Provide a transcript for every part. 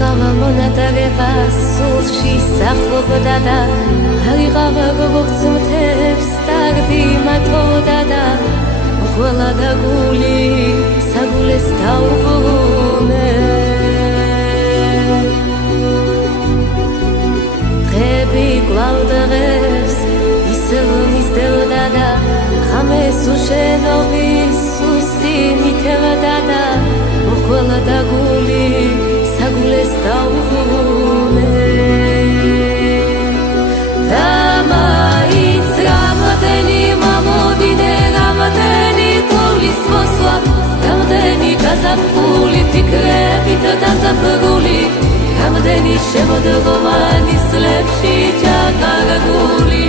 მონატარება სულ შისახლობდა და აღიღავა გოგოხცმთებს სტარდი მათოდა და ყველა და გული საგულეს დაუბრუნე დღები გლავდღებს ისევ მისდევდა და ხამეს უშენობის სუსტი მითევდა და ყველა და გული საგულეს დაუბრუნე და მაინც რამდენი მამოდინე რამდენი თოვლის მოსვლა რამდენი გაზაფხული ფიქრებით დაზაფხული რამდენი შემოდგომა ნისლებში ჩაკარგული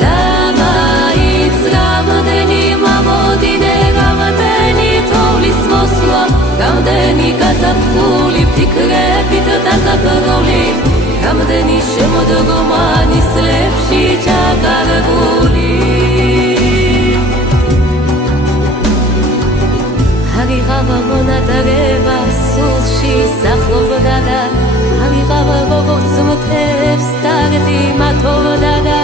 და მაინც რამდენი მამოდინე რამდენი თოვლის მოსვლა რამდენი გაზაფხული ფიქრებით დაზაფხული რამდენი შემოდგომა ნისლებში ჩაკარგული აღიღავა მონატარება სულში სახლობდა და აღიღავა გოგოხცმთებს სტარდი მათობდა და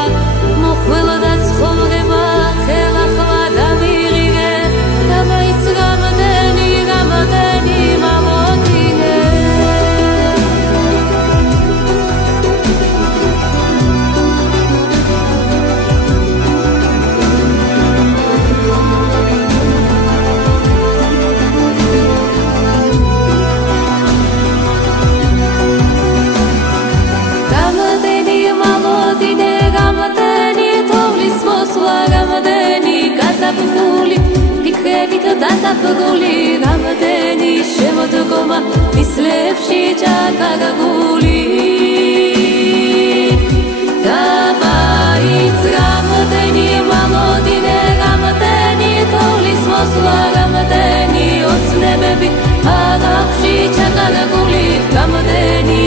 მოხველოდა ცხოვრება ხელახლა დამირიგე და მაინც რამდენი მამოდინე ფიქრებით დაზაფხული რამდენი შემოდგომა ნისლებში ჩაკარგული და მაინც რამდენი მამოდინე რამდენი თოვლის მოსვლა რამდენი ოცნებები აღავში ჩაკარგული რამდენი